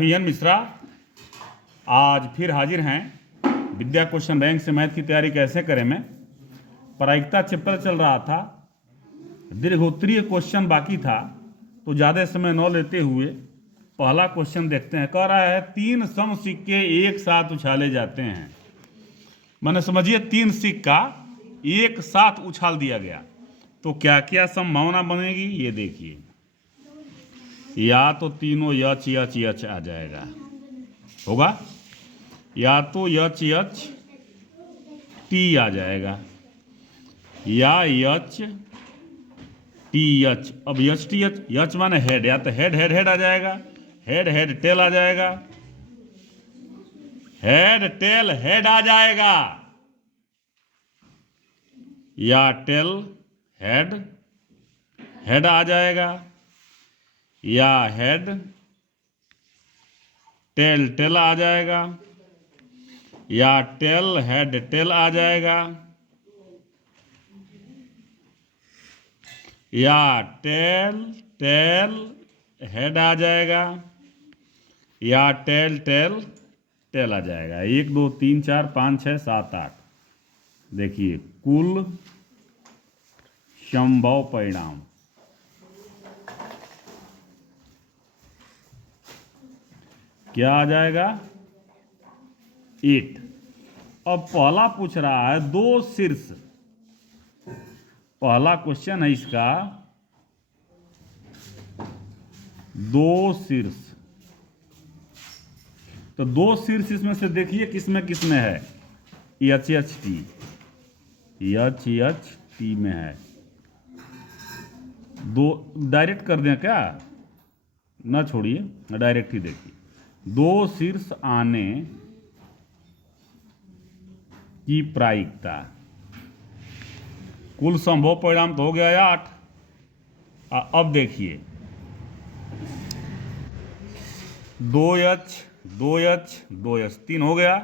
VN Mishra आज फिर हाजिर हैं विद्या क्वेश्चन बैंक से मैथ की तैयारी कैसे करें में। प्रायिकता चैप्टर चल रहा था, दीर्घोत्तरीय क्वेश्चन बाकी था, तो ज़्यादा समय न लेते हुए पहला क्वेश्चन देखते हैं। कह रहा है 3 सम सिक्के एक साथ उछाले जाते हैं। मैंने समझिए 3 सिक्का एक साथ उछाल दिया गया तो क्या क्या संभावना बनेगी ये देखिए। या तो तीनों यच यच यच आ जाएगा, होगा, या तो यच यच टी आ जाएगा, या यच टी यच। अब यच टी यच, यच माने हेड, या तो हेड हेड हेड आ जाएगा, हेड हेड टेल आ जाएगा, हेड टेल हेड आ जाएगा, या टेल हेड हेड आ जाएगा, या हेड टेल टेल आ जाएगा, या टेल हेड टेल आ जाएगा, या टेल टेल हेड आ जाएगा, या टेल टेल टेल आ जाएगा। 1 2 3 4 5 6 7 8। देखिए कुल संभव परिणाम क्या आ जाएगा? 8। अब पहला पूछ रहा है 2 शीर्ष। पहला क्वेश्चन है इसका 2 शीर्ष। तो 2 शीर्ष इसमें से देखिए किसमें किसमें है। H H T, H H T में है। दो डायरेक्ट कर दें क्या, ना छोड़िए, डायरेक्ट ही देखिए। 2 शीर्ष आने की प्रायिकता, कुल संभव परिणाम तो हो गया 8। अब देखिए 2h 2h 2h 3 हो गया,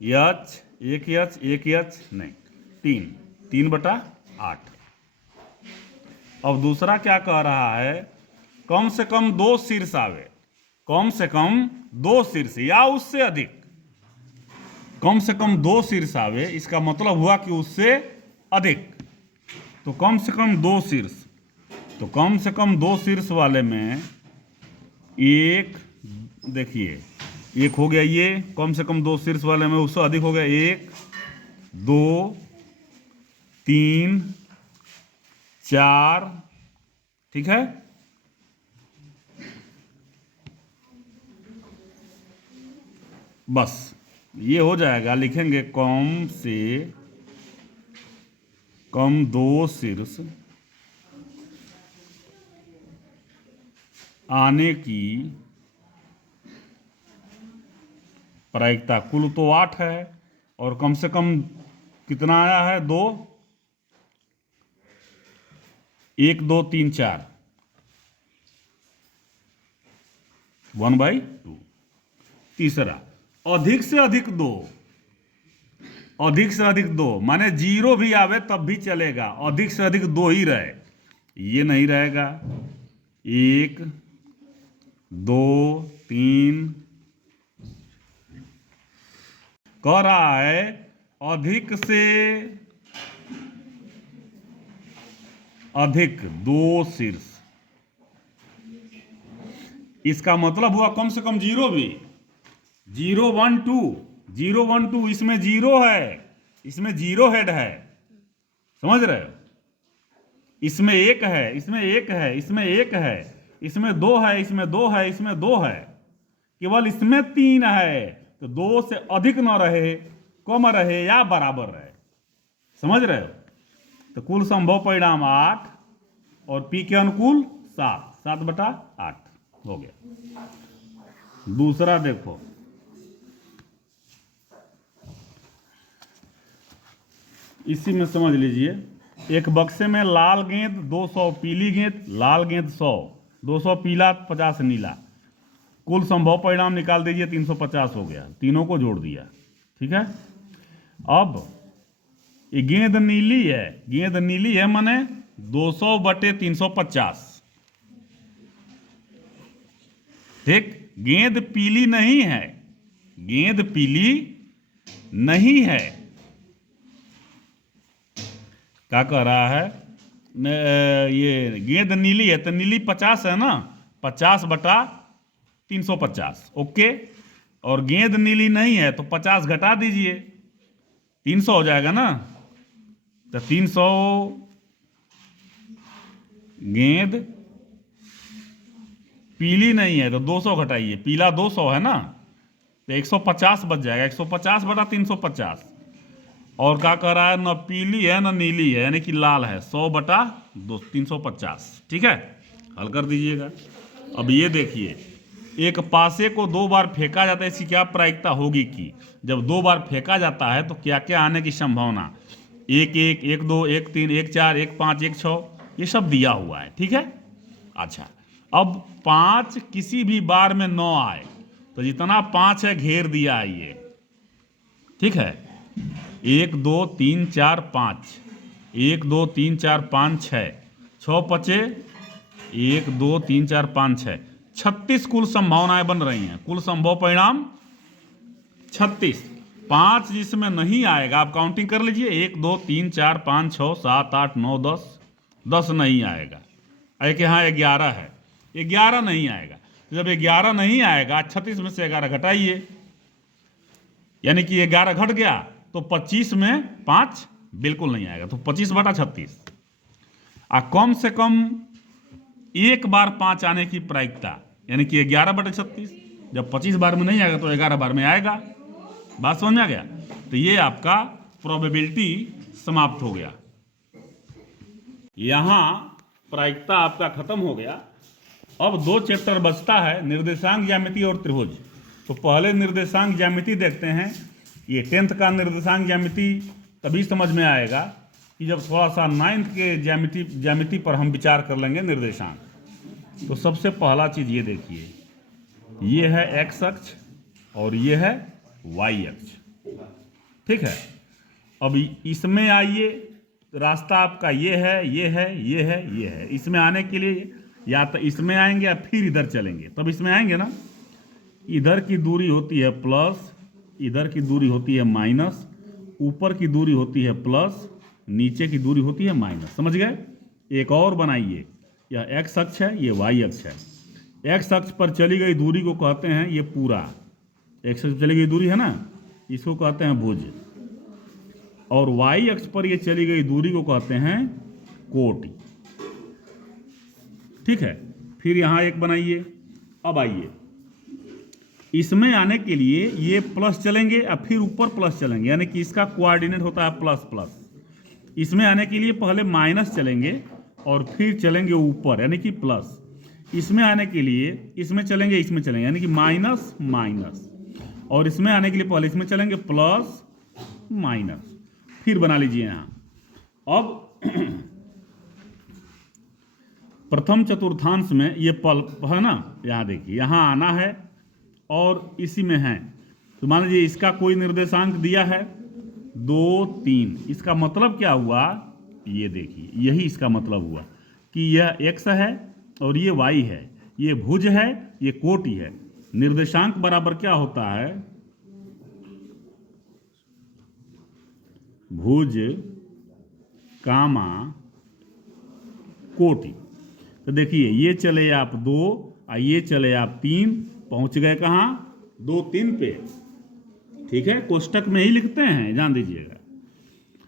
h 1h 1h नहीं 3 3/8। अब दूसरा क्या कह रहा है, कम से कम 2 शीर्ष आवे, कम से कम 2 शीर्ष या उससे अधिक। कम से कम 2 शीर्ष आवे, इसका मतलब हुआ कि उससे अधिक। तो कम से कम 2 शीर्ष, तो कम से कम 2 शीर्ष वाले में एक, देखिए एक हो गया, ये कम से कम 2 शीर्ष वाले में उससे अधिक हो गया 1 2 3 4, ठीक है। बस ये हो जाएगा, लिखेंगे कम से कम 2 शीर्ष आने की प्रायिकता। कुल तो 8 है और कम से कम कितना आया है 2, 1 2 3 4, 1/2। तीसरा अधिक से अधिक 2, अधिक से अधिक 2 माने 0 भी आवे तब भी चलेगा, अधिक से अधिक 2 ही रहे, ये नहीं रहेगा। 1 2 3, कह रहा है अधिक से अधिक 2 शीर्ष। इसका मतलब हुआ कम से कम 0 भी, 0 1 2, 0 1 2, इसमें 0 है, इसमें 0 हेड है, समझ रहे हो। इसमें 1 है, इसमें 1 है, इसमें 1 है, इसमें 2 है, इसमें 2 है, इसमें 2 है, केवल इसमें 3 है। तो 2 से अधिक न रहे, कम रहे या बराबर रहे, समझ रहे हो। तो कुल संभव परिणाम 8 और पी के अनुकूल 7, 7/8 हो गया। दूसरा देखो, इसी में समझ लीजिए, एक बक्से में लाल गेंद 200, पीली गेंद, लाल गेंद 100, 200 पीला 50 नीला। कुल संभव परिणाम निकाल दीजिए, 350 हो गया, तीनों को जोड़ दिया, ठीक है। अब ये गेंद नीली है, गेंद नीली है माने 200/350, ठीक, गेंद पीली नहीं है, गेंद पीली नहीं है। क्या कह रहा है? ये गेंद नीली है तो नीली 50 है ना, 50/350, ओके। और गेंद नीली नहीं है तो 50 घटा दीजिए, 300 हो जाएगा ना। तो 300, गेंद पीली नहीं है तो 200 घटाइए, पीला 200 है ना, तो 150 बच जाएगा, 150/350। और क्या कह रहा है? न पीली है न नीली है, यानी कि लाल है, 100/350, ठीक है। हल कर दीजिएगा। अब ये देखिए, एक पासे को 2 बार फेंका जाता है, इसकी क्या प्रायिकता होगी कि जब 2 बार फेंका जाता है तो क्या क्या आने की संभावना? 1 1, 1 2, 1 3, 1 4, 1 5, 1 6, ये सब दिया हुआ है, ठीक है। अच्छा, अब 5 किसी भी बार में 9 आए तो जितना 5 है घेर दिया है ये, ठीक है। 1 2 3 4 5, 1 2 3 4 5 6, 6 पचे 1 2 3 4 5 6, 36 कुल संभावनाएं बन रही हैं। कुल संभव परिणाम 36। 5 जिसमें नहीं आएगा, आप काउंटिंग कर लीजिए, 1 2 3 4 5 6 7 8 9 10, 10 नहीं आएगा। एक यहाँ 11 है, 11 नहीं आएगा। जब 11 नहीं आएगा, 36 में से 11 घटाइए, यानी कि 11 घट गया तो 25 में 5 बिल्कुल नहीं आएगा, तो 25/36। कम से कम एक बार 5 आने की प्रायिकता, यानी कि 11/36। जब 25 बार में नहीं आएगा तो 11 बार में आएगा। बात समझ में आ गया? तो ये आपका प्रोबेबिलिटी समाप्त हो गया। यहां प्रायिकता आपका खत्म हो गया। अब 2 चैप्टर बचता है, निर्देशांक ज्यामिति और त्रिभुज। तो पहले निर्देशांक ज्यामिति देखते हैं। ये 10th का निर्देशांक ज्यामिति तभी समझ में आएगा कि जब थोड़ा सा 9th के ज्यामिति पर हम विचार कर लेंगे निर्देशांक। तो सबसे पहला चीज ये देखिए, ये है x अक्ष और ये है y अक्ष, ठीक है। अब इसमें आइए, रास्ता आपका ये है, ये है, ये है, ये है। इसमें आने के लिए या तो इसमें आएंगे या फिर इधर चलेंगे, तब इसमें आएंगे ना। इधर की दूरी होती है प्लस, इधर की दूरी होती है माइनस, ऊपर की दूरी होती है प्लस, नीचे की दूरी होती है माइनस। समझ गए? एक और बनाइए, यह x अक्ष है, ये y अक्ष है। x अक्ष पर चली गई दूरी को कहते हैं, ये पूरा x अक्ष पर चली गई दूरी है ना, इसको कहते हैं भुज। और y अक्ष पर ये चली गई दूरी को कहते हैं कोटि, ठीक है। फिर यहां एक बनाइए। अब आइए, इसमें आने के लिए ये प्लस चलेंगे और फिर ऊपर प्लस चलेंगे, यानी कि इसका कोऑर्डिनेट होता है प्लस प्लस। इसमें आने के लिए पहले माइनस चलेंगे और फिर चलेंगे ऊपर, यानी कि प्लस। इसमें आने के लिए इसमें चलेंगे, इसमें चलेंगे, यानी कि माइनस माइनस। और इसमें आने के लिए पहले इसमें चलेंगे प्लस माइनस। फिर बना लीजिए यहां। अब प्रथम चतुर्थांश में ये पल है ना, यहां देखिए, यहां आना है और इसी में है। तो मान लीजिए इसका कोई निर्देशांक दिया है 2 3, इसका मतलब क्या हुआ? ये देखिए, यही इसका मतलब हुआ कि यह x है और ये y है, ये भुज है, ये कोटि है। निर्देशांक बराबर क्या होता है? भुज कामा कोटि। तो देखिए, ये चले आप 2 और ये चले आप 3, पहुंच गए कहाँ? 2 3 पे, ठीक है। कोष्टक में ही लिखते हैं, जान दीजिएगा।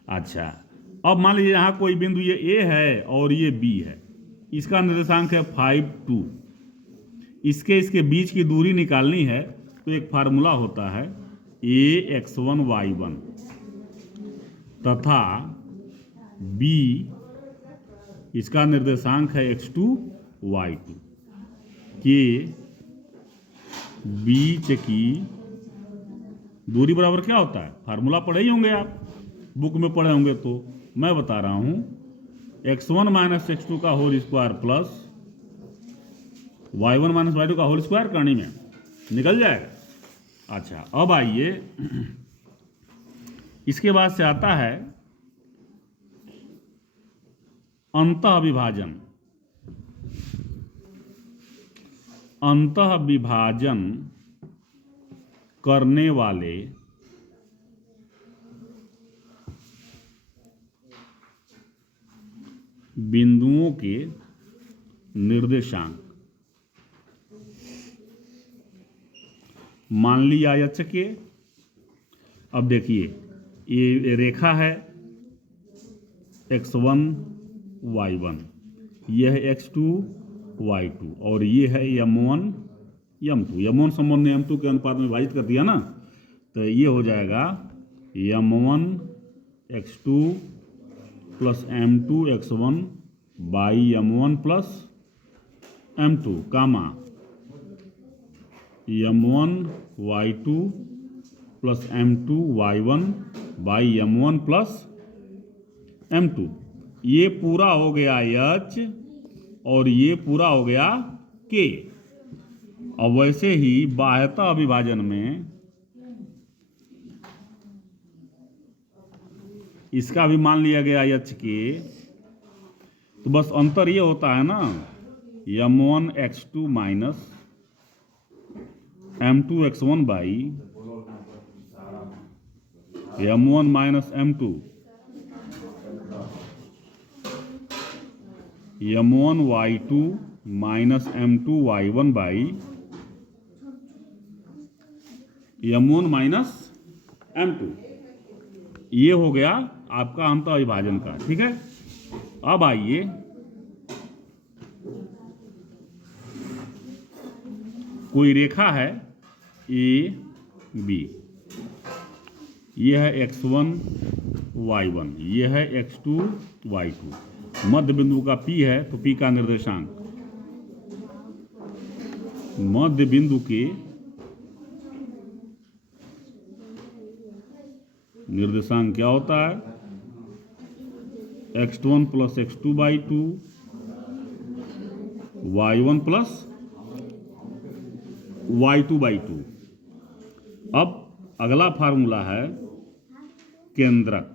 अच्छा, अब मान लीजिए यहाँ कोई बिंदु ये A है और ये B है, इसका निर्देशांक है 5 2। इसके बीच की दूरी निकालनी है तो एक फार्मूला होता है AX1 Y1 तथा B, इसका निर्देशांक है x2 y2 के बीच की दूरी बराबर क्या होता है? फार्मूला पढ़े ही होंगे आप, बुक में पढ़े होंगे, तो मैं बता रहा हूं, x1 माइनस x2 का whole square plus y1 minus y2 का होल स्क्वायर करनी में निकल जाएगा। अच्छा, अब आइए, इसके बाद से आता है अंतः विभाजन। अंतः विभाजन करने वाले बिंदुओं के निर्देशांक। मान लिया एच के, अब देखिए ये रेखा है x1 y1, यह है x2 y2 और ये है m1 m2। m1 संबंध ने m2 के अनुपात में विभाजित कर दिया ना, तो ये हो जाएगा m1 x2 plus m2 x1 by m1 plus m2 comma m1 y2 plus m2 y1 by m1 plus m2। ये पूरा हो गया h और ये पूरा हो गया k। अब वैसे ही बाह्यता अविभाजन में इसका भी मान लिया गया h के, तो बस अंतर ये होता है ना m1 x2 minus m2 x1 by m1 minus m2 m1 y2 minus m2 y1 by m1 minus m2। ये हो गया आपका अंत अविभाजन का। ठीक है, अब आइए कोई रेखा है ए बी, यह है x1 y1, यह है x2 y2, मध्य बिंदु का P है तो P का निर्देशांक, मध्य बिंदु के निर्देशांक क्या होता है x1 plus x2 by 2 y1 plus y2 by 2। अब अगला फार्मूला है केंद्रक।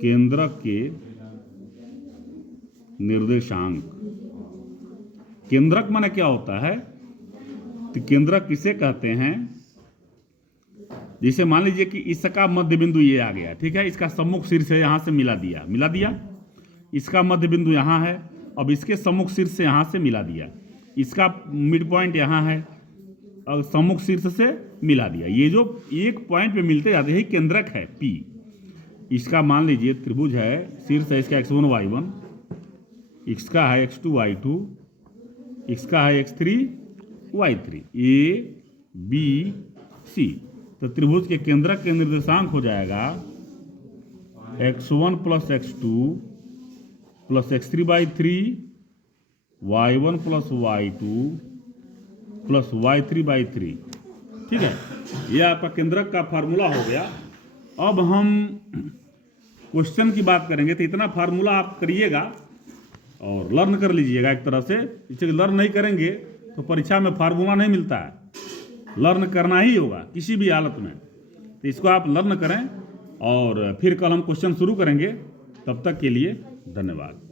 केंद्रक के निर्देशांक। केंद्रक माने क्या होता है, तो केंद्रक किसे कहते हैं, जैसे मान लीजिए कि इसका मध्य बिंदु ये आ गया, ठीक है, इसका सम्मुख शीर्ष यहां से मिला दिया, इसका मध्य बिंदु यहां है, अब इसके सम्मुख शीर्ष से यहां से मिला दिया, इसका मिड पॉइंट यहां है और सम्मुख शीर्ष से मिला दिया। ये जो एक पॉइंट पे मिलते जाते हैं केंद्रक है P। इसका मान लीजिए त्रिभुज है, शीर्ष है इसका x1 y1, इसका है x2 y2, इसका है x3 y3, A B C। तो त्रिभुज के केंद्रक के निर्देशांक हो जाएगा x1 plus x2 plus x3 by 3 y1 plus y2 plus y3 by 3। ठीक है, यह आपका केंद्रक का फार्मूला हो गया। अब हम क्वेश्चन की बात करेंगे, तो इतना फार्मूला आप करिएगा और लर्न कर लीजिएगा एक तरह से। इसे लर्न नहीं करेंगे तो परीक्षा में फार्मूला नहीं मिलता है, लर्न करना ही होगा किसी भी हालत में। तो इसको आप लर्न करें और फिर कल हम क्वेश्चन शुरू करेंगे। तब तक के लिए धन्यवाद।